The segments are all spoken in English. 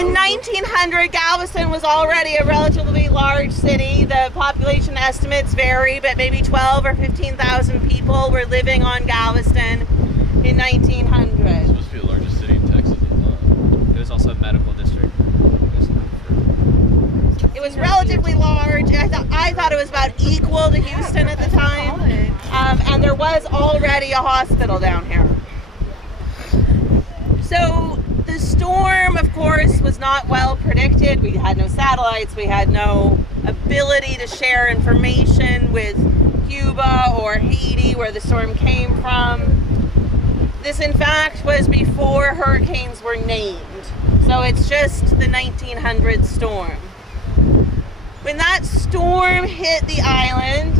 In 1900, Galveston was already a relatively large city. The population estimates vary, but maybe 12 or 15,000 people were living on Galveston in 1900. It's supposed to be the largest city in Texas, I thought. It was also a medical district. It was relatively large. I thought it was about equal to Houston at the time. And there was already a hospital down here. So the storm, of course, was not well predicted. We had no satellites. We had no ability to share information with Cuba or Haiti, where the storm came from. This, in fact, was before hurricanes were named. So it's just the 1900 storm. When that storm hit the island,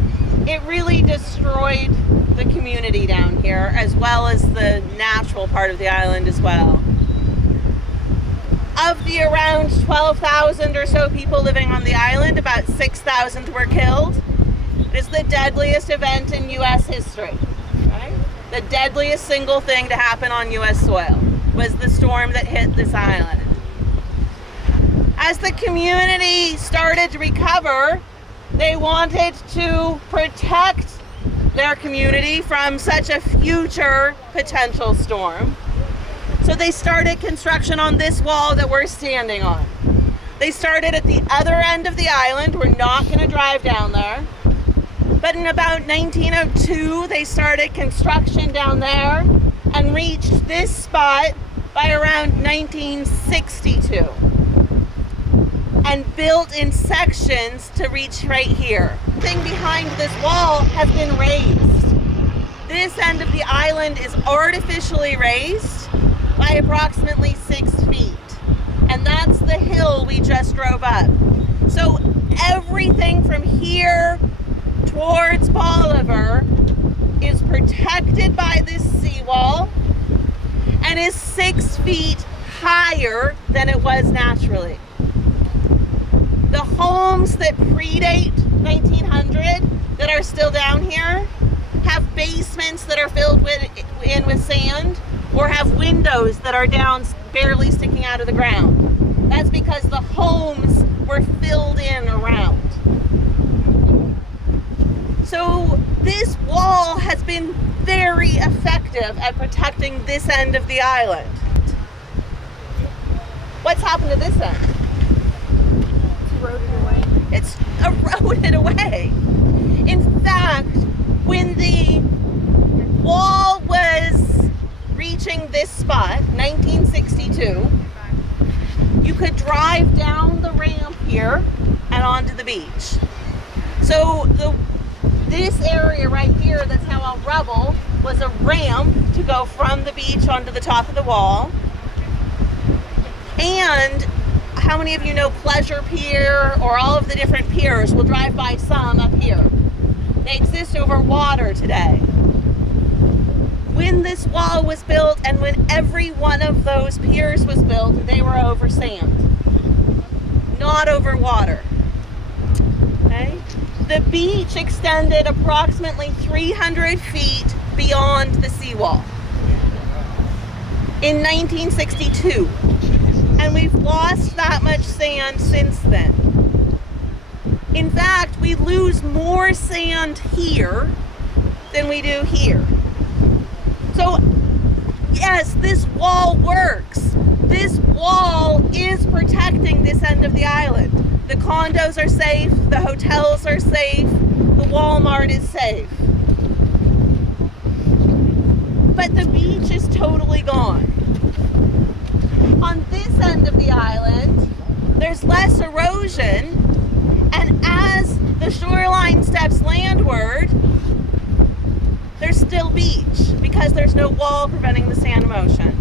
it really destroyed the community down here, as well as the natural part of the island as well. Of the around 12,000 or so people living on the island, about 6,000 were killed. It is the deadliest event in U.S. history. Right? The deadliest single thing to happen on U.S. soil was the storm that hit this island. As the community started to recover, they wanted to protect their community from such a future potential storm. So they started construction on this wall that we're standing on. They started at the other end of the island. We're not going to drive down there. But in about 1902, they started construction down there and reached this spot by around 1962. And built in sections to reach right here. The thing behind this wall has been raised. This end of the island is artificially raised by approximately 6 feet. And that's the hill we just drove up. So everything from here towards Bolivar is protected by this seawall and is 6 feet higher than it was naturally. The homes that predate 1900 that are still down here have basements that are filled in with sand, or have windows that are down barely sticking out of the ground. That's because the homes were filled in around. So this wall has been very effective at protecting this end of the island. What's happened to this end? It's eroded away. In fact, when the wall was reaching this spot, 1962, you could drive down the ramp here and onto the beach. So this area right here that's now all rubble was a ramp to go from the beach onto the top of the wall. And how many of you know Pleasure Pier or all of the different piers? We'll drive by some up here. They exist over water today. When this wall was built and when every one of those piers was built, they were over sand, not over water. Okay? The beach extended approximately 300 feet beyond the seawall in 1962. And we've lost that much sand since then. In fact, we lose more sand here than we do here. So, yes, this wall works. This wall is protecting this end of the island. The condos are safe, the hotels are safe, the Walmart is safe. But the beach is totally gone. On this end of the island, there's less erosion, and as the shoreline steps landward, there's still beach because there's no wall preventing the sand motion.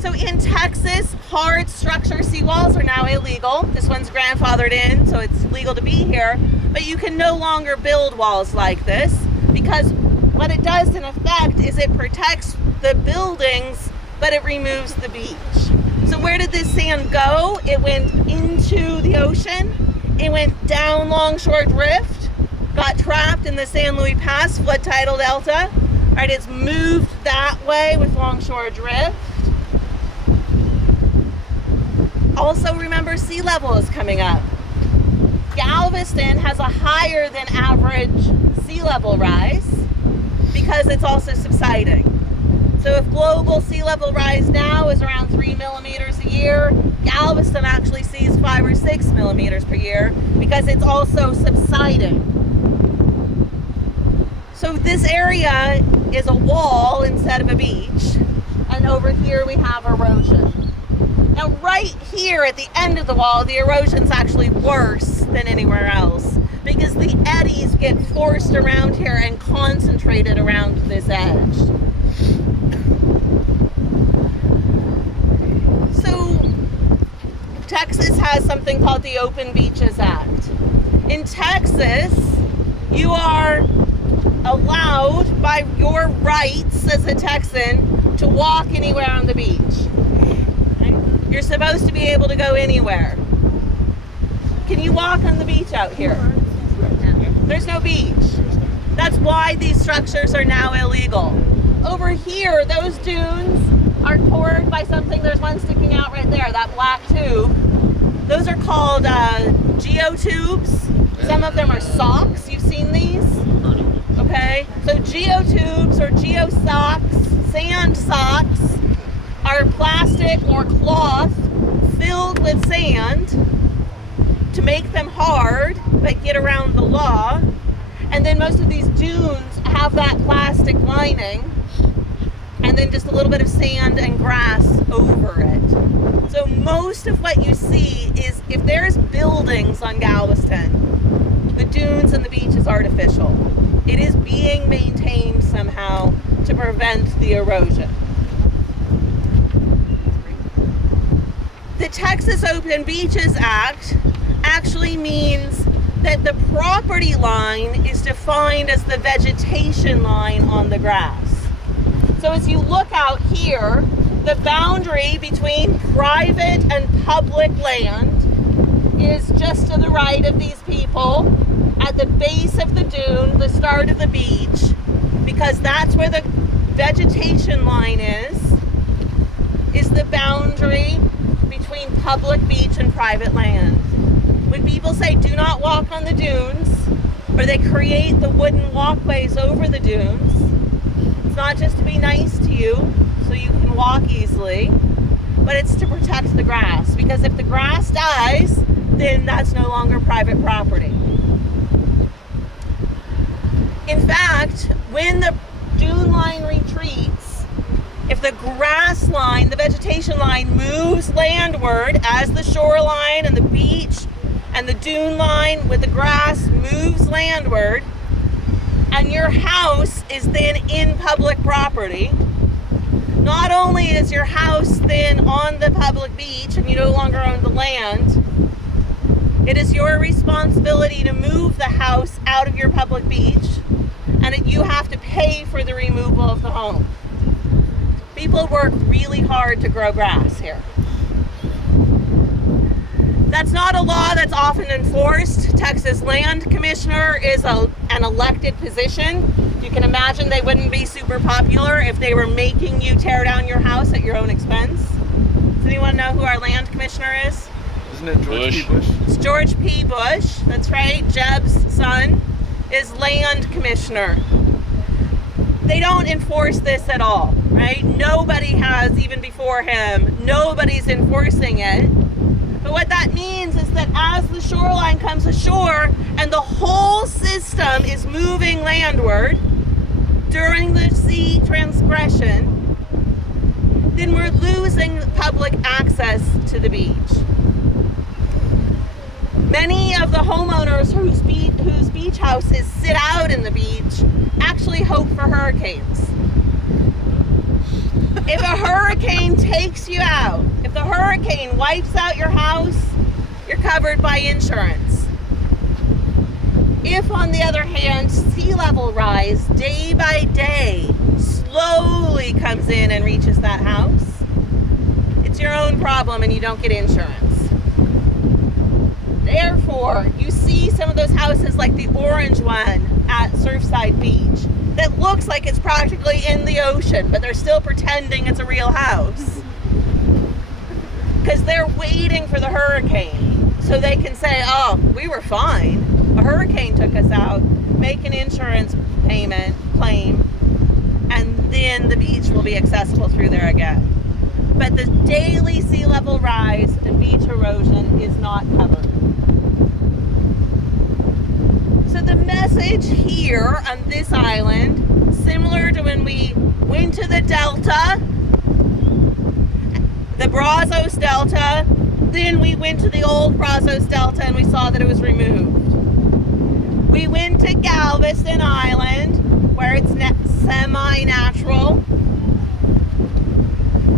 So in Texas, hard structure seawalls are now illegal. This one's grandfathered in, so it's legal to be here, but you can no longer build walls like this because what it does in effect is it protects the buildings, but it removes the beach. So where did this sand go? It went into the ocean. It went down Longshore Drift, got trapped in the San Luis Pass flood tidal delta. All right, it's moved that way with Longshore Drift. Also remember, sea level is coming up. Galveston has a higher than average sea level rise because it's also subsiding. So if global sea level rise now is around 3 millimeters a year, Galveston actually sees 5 or 6 millimeters per year because it's also subsiding. So this area is a wall instead of a beach, and over here we have erosion. Now right here at the end of the wall, the erosion's actually worse than anywhere else because the eddies get forced around here and concentrated around this edge. So Texas has something called the Open Beaches Act. In Texas, you are allowed by your rights as a Texan to walk anywhere on the beach. You're supposed to be able to go anywhere. Can you walk on the beach out here? There's no beach. That's why these structures are now illegal. Over here, those dunes are cored by something. There's one sticking out right there, that black tube. Those are called geotubes. Some of them are socks. You've seen these? Okay, so geotubes or geosocks, sand socks, are plastic or cloth filled with sand to make them hard but get around the law. And then most of these dunes have that plastic lining and then just a little bit of sand and grass over it. So most of what you see is, if there's buildings on Galveston, the dunes and the beach is artificial. It is being maintained somehow to prevent the erosion. The Texas Open Beaches Act actually means that the property line is defined as the vegetation line on the grass. So as you look out here, the boundary between private and public land is just to the right of these people at the base of the dune, the start of the beach, because that's where the vegetation line is the boundary between public beach and private land. When people say do not walk on the dunes, or they create the wooden walkways over the dunes, it's not just to be nice to you so you can walk easily, but it's to protect the grass, because if the grass dies, then that's no longer private property. In fact, when the dune line retreats, if the grass line, the vegetation line, moves landward as the shoreline and the beach and the dune line with the grass moves landward, and your house is then in public property, not only is your house then on the public beach and you no longer own the land, it is your responsibility to move the house out of your public beach, and you have to pay for the removal of the home. People work really hard to grow grass here. That's not a law that's often enforced. Texas Land Commissioner is an elected position. You can imagine they wouldn't be super popular if they were making you tear down your house at your own expense. Does anyone know who our land commissioner is? Isn't it George P. Bush? It's George P. Bush. That's right. Jeb's son is land commissioner. They don't enforce this at all, right? Nobody has, even before him. Nobody's enforcing it. But what that means is that as the shoreline comes ashore and the whole system is moving landward during the sea transgression, then we're losing public access to the beach. Many of the homeowners whose beach houses sit out in the beach actually hope for hurricanes. If a hurricane takes you out, if the hurricane wipes out your house, you're covered by insurance. If, on the other hand, sea level rise day by day slowly comes in and reaches that house, it's your own problem and you don't get insurance. Therefore, you see some of those houses like the orange one at Surfside Beach that looks like it's practically in the ocean, but they're still pretending it's a real house. because they're waiting for the hurricane so they can say, oh, we were fine. A hurricane took us out, make an insurance claim, and then the beach will be accessible through there again. But the daily sea level rise and beach erosion is not covered. So the message here on this island, similar to when we went to the Delta, the Brazos Delta, then we went to the old Brazos Delta and we saw that it was removed. We went to Galveston Island, where it's semi-natural.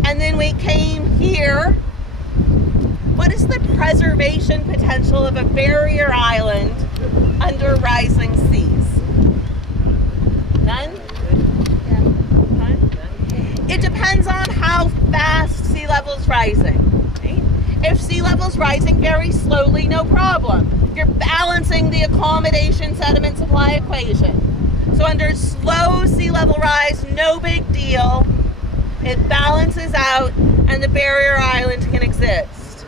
And then we came here. What is the preservation potential of a barrier island under rising seas? None? None? It depends on how fast sea level's rising. Right? If sea level's rising very slowly, no problem. You're balancing the accommodation sediment supply equation. So under slow sea level rise, no big deal. It balances out and the barrier island can exist.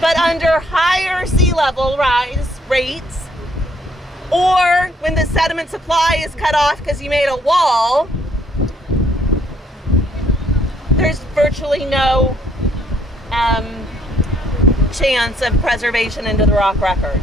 But under higher sea level rise rates, or when the sediment supply is cut off because you made a wall, there's virtually no chance of preservation into the rock record.